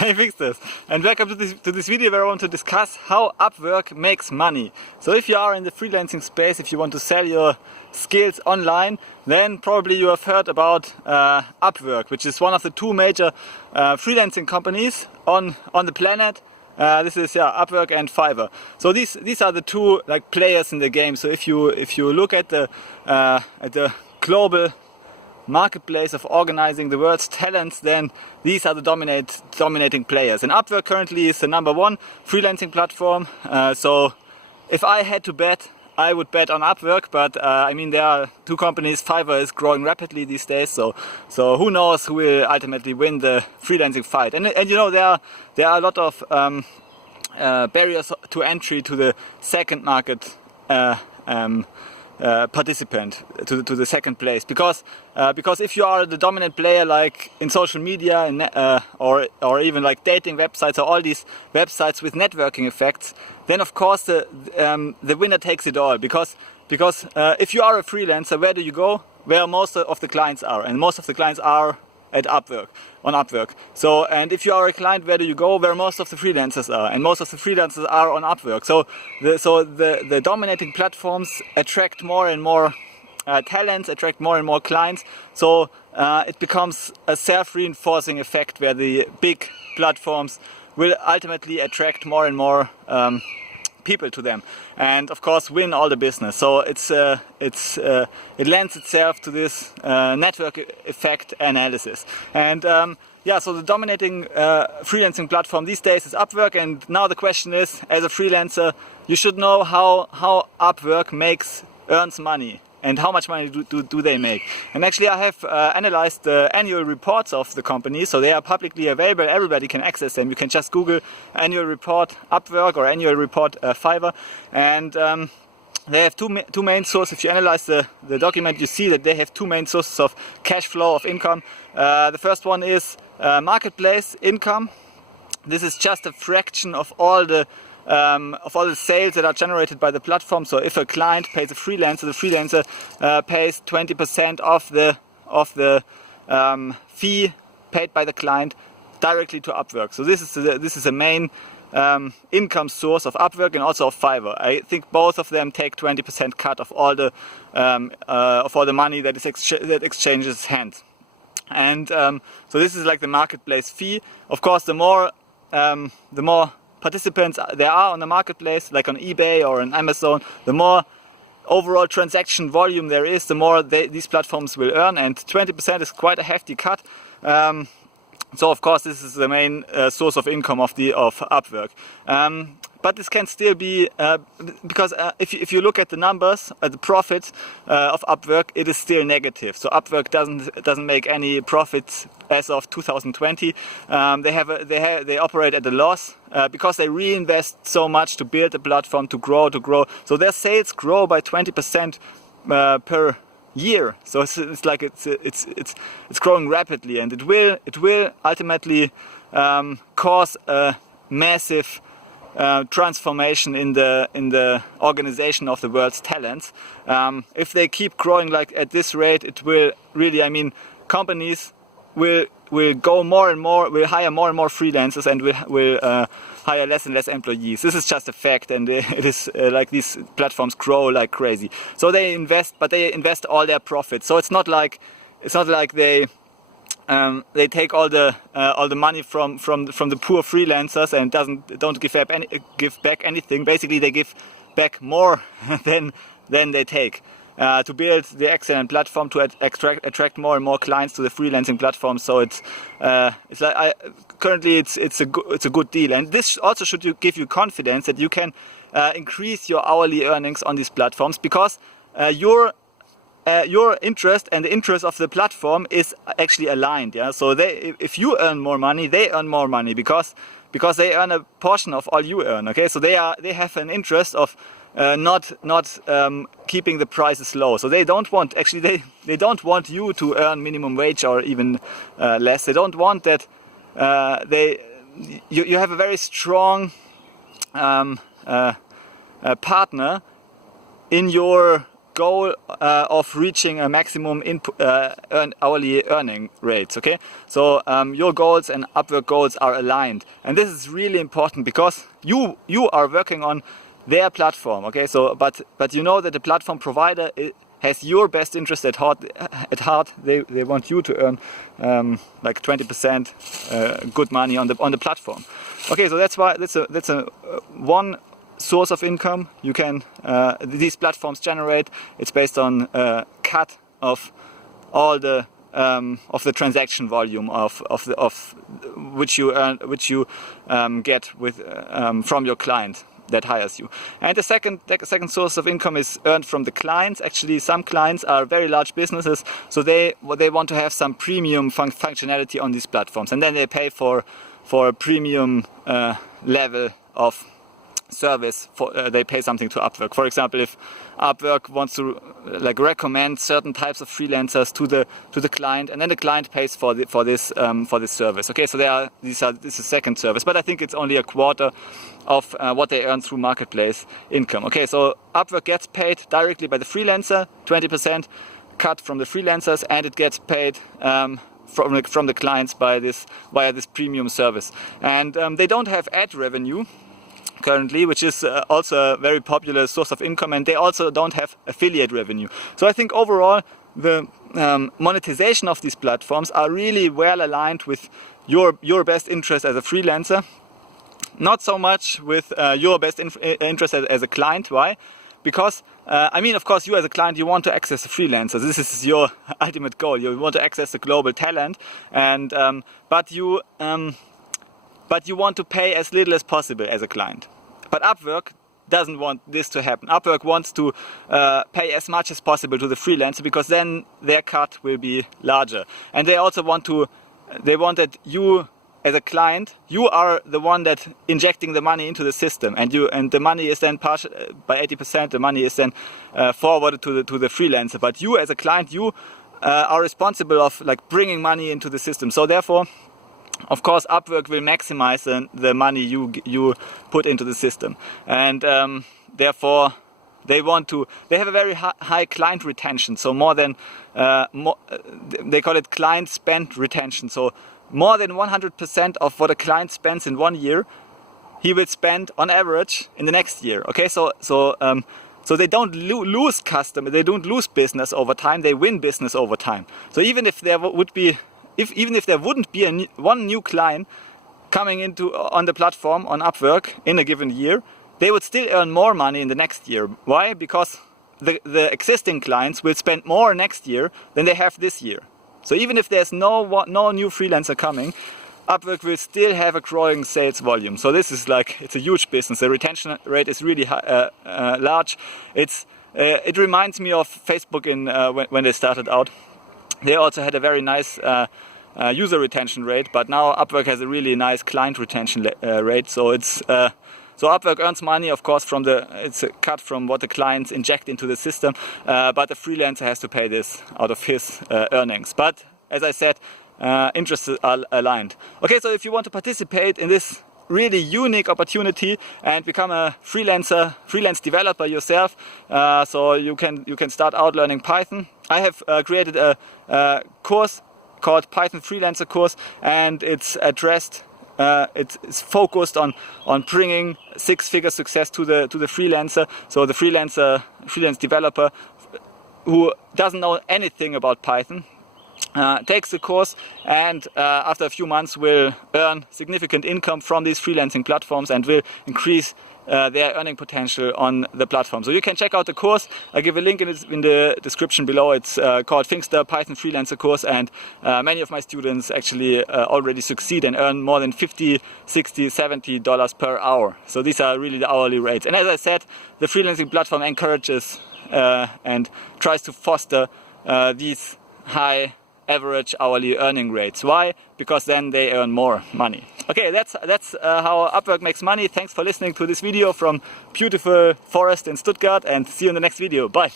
I fixed this. And welcome to this video where I want to discuss how Upwork makes money. So if you are in the freelancing space, if you want to sell your skills online, then probably you have heard about Upwork, which is one of the two major freelancing companies on the planet. This is Upwork and Fiverr. So these are the two players in the game. So if you look at the global marketplace of organizing the world's talents, then these are the dominating players. And Upwork currently is the #1 freelancing platform. So if I had to bet, I would bet on Upwork, but I mean there are two companies. Fiverr is growing rapidly these days, so who knows who will ultimately win the freelancing fight. And you know there are a lot of barriers to entry to the second market participant, to the second place, because if you are the dominant player, like in social media or even like dating websites or all these websites with networking effects, then of course the winner takes it all, because if you are a freelancer, where do you go? Where most of the clients are, and most of the clients are at Upwork, on Upwork. So, and if you are a client, where do you go? Where most of the freelancers are, and most of the freelancers are on Upwork. So the dominating platforms attract more and more talents, attract more and more clients. So it becomes a self-reinforcing effect where the big platforms will ultimately attract more and more people to them, and of course win all the business. So it lends itself to this network effect analysis. And so the dominating freelancing platform these days is Upwork. And now the question is, as a freelancer, you should know how Upwork earns money. And how much money do they make? And actually I have analyzed the annual reports of the company, so they are publicly available. Everybody can access them. You can just Google annual report Upwork or annual report Fiverr, and they have two main sources. If you analyze the document, you see that they have two main sources of cash flow, of income. The first one is marketplace income. This is just a fraction of all the sales that are generated by the platform. So if a client pays a freelancer, the freelancer pays 20% of the fee paid by the client directly to Upwork. So this is the main income source of Upwork and also of Fiverr. I think both of them take 20% cut of all the money that exchanges hands. And so this is like the marketplace fee. Of course, the more participants there are on the marketplace, like on eBay or on Amazon, the more overall transaction volume there is, the more these platforms will earn, and 20% is quite a hefty cut. So of course this is the main source of income of Upwork. But this can still be, because if you look at the numbers, at the profits of Upwork, it is still negative. So Upwork doesn't make any profits as of 2020. They operate at a loss because they reinvest so much to build a platform, to grow. So their sales grow by 20% per year. So it's growing rapidly, and it will ultimately cause a massive transformation in the organization of the world's talents. If they keep growing like at this rate, it will really, I mean, companies will go more and more, will hire more and more freelancers, and will hire less and less employees. This is just a fact, and it is like these platforms grow like crazy. So they invest, but they invest all their profits. So it's not like they take all the money from the poor freelancers and don't give back anything. Basically, they give back more than they take to build the excellent platform, to attract more and more clients to the freelancing platform. So it's like currently it's a good deal, and this also should give you confidence that you can increase your hourly earnings on these platforms, because your interest and the interest of the platform is actually aligned. Yeah, so if you earn more money, they earn more money because they earn a portion of all you earn. Okay, so they have an interest of not keeping the prices low. So they don't want you to earn minimum wage or even less. They don't want that. You have a very strong partner in your goal of reaching a maximum hourly earning rates. Okay, so your goals and Upwork goals are aligned, and this is really important because you are working on their platform. Okay, so but you know that the platform provider has your best interest at heart. They want you to earn like 20% good money on the platform. Okay, so that's why that's a one source of income you can these platforms generate. It's based on a cut of all the transaction volume of which you earn, which you get with from your client that hires you. And the second source of income is earned from the clients. Actually, some clients are very large businesses, so they want to have some premium functionality on these platforms, and then they pay for a premium level of service. They pay something to Upwork. For example, if Upwork wants to like recommend certain types of freelancers to the client, and then the client pays for this service. Okay, so this is second service, but I think it's only a quarter of what they earn through marketplace income. Okay, so Upwork gets paid directly by the freelancer, 20% cut from the freelancers, and it gets paid from the clients via this premium service. And they don't have ad revenue currently, which is also a very popular source of income, and they also don't have affiliate revenue. So I think overall the monetization of these platforms are really well aligned with your best interest as a freelancer, not so much with your best interest as a client. Why? Because I mean, of course, you as a client, you want to access a freelancer. This is your ultimate goal. You want to access the global talent, and but you want to pay as little as possible as a client. But Upwork doesn't want this to happen. Upwork wants to pay as much as possible to the freelancer, because then their cut will be larger. And they also want that you as a client, you are the one that injecting the money into the system, and the money is then partial by 80%. The money is then forwarded to the freelancer. But you as a client, you are responsible of like bringing money into the system. So therefore, of course, Upwork will maximize the money you put into the system, and therefore they have a very high client retention. So they call it client spend retention. So more than 100% of what a client spends in 1 year, he will spend on average in the next year. Okay, so they don't lose customers, they don't lose business over time, they win business over time. So even if there wouldn't be one new client coming on the platform on Upwork in a given year, they would still earn more money in the next year. Why? Because the existing clients will spend more next year than they have this year. So even if there's no new freelancer coming, Upwork will still have a growing sales volume. So this is it's a huge business. The retention rate is really large. It reminds me of Facebook when they started out. They also had a very nice user retention rate, but now Upwork has a really nice client retention rate. So so Upwork earns money, of course, it's a cut from what the clients inject into the system, but the freelancer has to pay this out of his earnings. But as I said, interests are aligned. Okay, so if you want to participate in this really unique opportunity and become a freelance developer yourself, so you can start out learning Python. I have created a course called Python Freelancer course, and it's addressed. It's focused on bringing six-figure success to the freelancer. So the freelance developer who doesn't know anything about Python takes the course, and after a few months will earn significant income from these freelancing platforms and will increase their earning potential on the platform. So you can check out the course. I'll give a link in the description below. It's called Finster Python Freelancer course, and many of my students actually already succeed and earn more than $50, $60, $70 per hour. So these are really the hourly rates. And as I said, the freelancing platform encourages and tries to foster these high average hourly earning rates. Why? Because then they earn more money. Okay, that's how Upwork makes money. Thanks for listening to this video from beautiful forest in Stuttgart, and see you in the next video. Bye.